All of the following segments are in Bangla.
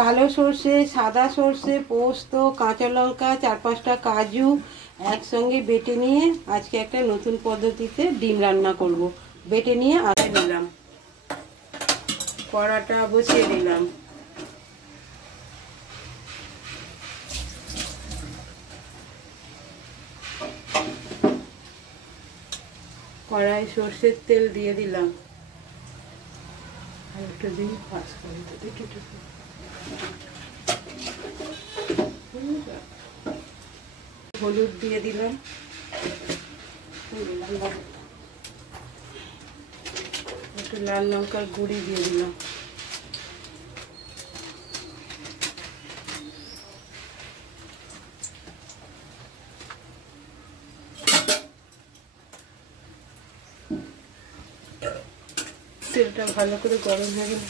কালো সর্ষে, সাদা সর্ষে, পোস্ত, কাঁচা লঙ্কা, 4-5টা কাজু একসঙ্গে বেটে নিয়ে আজকে একটা নতুন পদ্ধতিতে ডিম রান্না করব। বেটে নিয়ে আগে নিলাম, কড়াটা বসিয়ে দিলাম। কড়াই সর্ষের তেল দিয়ে দিলাম, আর একটু দিন পাঁচ করে দেখি হলুদ দিয়ে দিলাম, একটু লাল লঙ্কার গুঁড়ি দিয়ে দিলাম, তেলটা ভালো করে গরম হয়ে গেল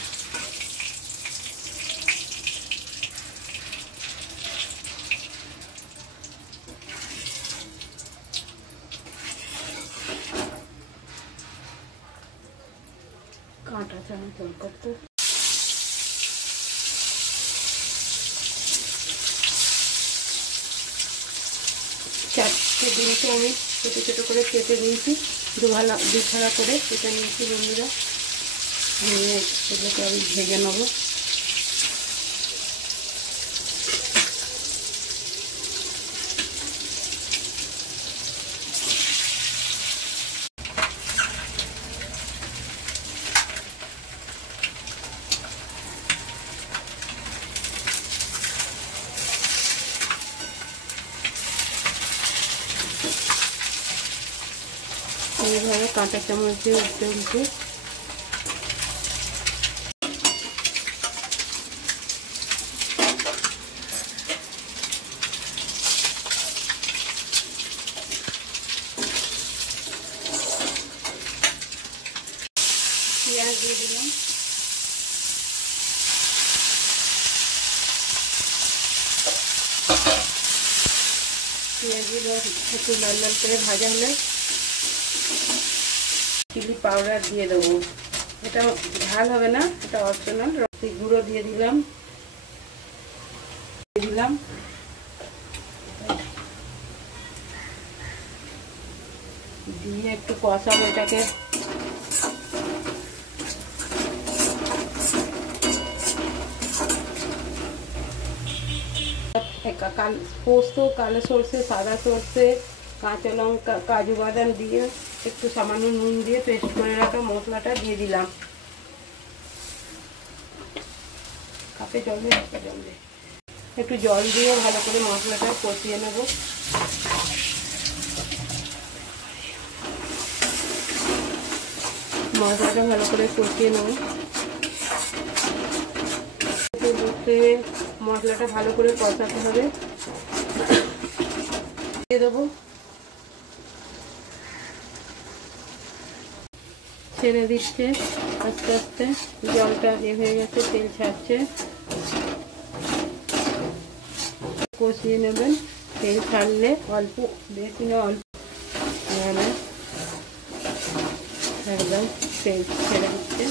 কাঁটা চামচ করতে 4টে ডিমকে আমি ছোটো ছোটো করে কেটে নিয়েছি, দুখানা করে কেটে নিয়েছি বন্ধুরা। নিয়ে এগুলোকে আমি ভেজে নেবো। এইভাবে কাঁটা চামচ দিয়ে উল্টে উল্টে পেঁয়াজ দিয়ে দিলাম, পেঁয়াজগুলো একটু লাল লাল করে ভাজা হলে চিলি পাউডার দিয়ে দেবো। এটা ঝাল হবে না, এটা অপশনাল। রসি গুঁড়ো দিয়ে দিলাম, দিয়ে একটু কষাবো এটাকে। পোস্ত, কালো সর্ষে, সাদা সর্ষে, কাঁচা লঙ্কা, কাজু বাদাম দিয়ে একটু সামান্য নুন দিয়ে পেস্ট করে রাখা মশলাটা দিয়ে দিলাম। কাপে জল দিয়ে একটু জল দিয়ে ভালো করে মশলাটা কষিয়ে নেব। মশলাটা ভালো করে কষিয়ে নেব। মশলাটা ভালো করে কষাতে হবে। দিয়ে দেবো, ছেড়ে দিচ্ছে আস্তে আস্তে, জলটা হয়ে গেছে, তেল ছাড়ছে। কষিয়ে নেবেন, তেল ছাড়লে অল্প, বেশি না অল্প, একদম তেল ছেড়ে দিচ্ছে।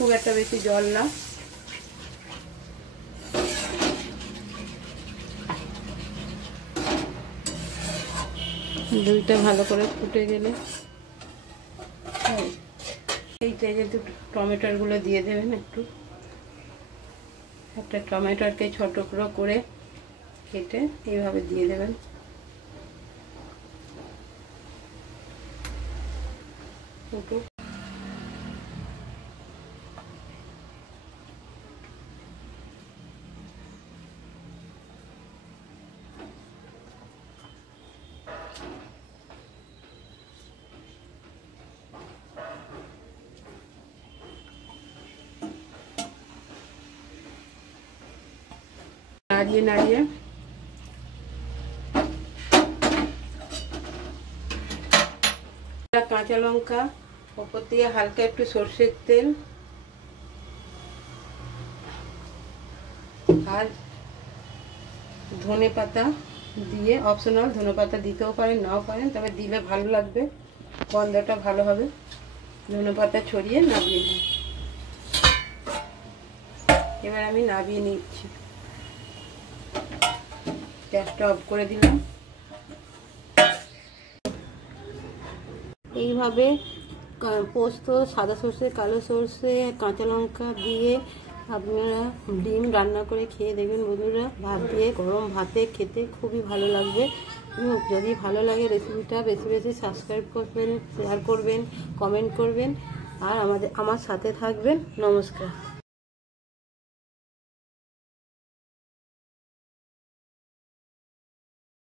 খুব একটা বেশি জল না, দুইটা ভালো করে ফুটে গেলে এই তেলে টমেটোগুলো দিয়ে দেবেন। একটা টমেটোকে ছোট করে কেটে এইভাবে দিয়ে দেবেন। নাড়িয়ে নাড়িয়ে কাঁচা লঙ্কা, ওপর দিয়ে হালকা একটু সর্ষের তেল আর ধনে পাতা দিয়ে, অপশনাল, ধনে পাতা দিতেও পারেন নাও পারেন, তবে দিলে ভালো লাগবে, গন্ধটা ভালো হবে। ধনে পাতা ছড়িয়ে নামিয়ে নিই। এবার আমি নামিয়ে নিচ্ছি, গ্যাসটা অফ করে দিলাম। এইভাবে পোস্ত, সাদা সর্ষে, কালো সর্ষে, কাঁচা লঙ্কা দিয়ে আপনারা ডিম রান্না করে খেয়ে দেখবেন বন্ধুরা। ভাত দিয়ে, গরম ভাতে খেতে খুবই ভালো লাগবে। যদি ভালো লাগে রেসিপিটা বেশি বেশি সাবস্ক্রাইব করবেন, শেয়ার করবেন, কমেন্ট করবেন আর আমার সাথে থাকবেন। নমস্কার।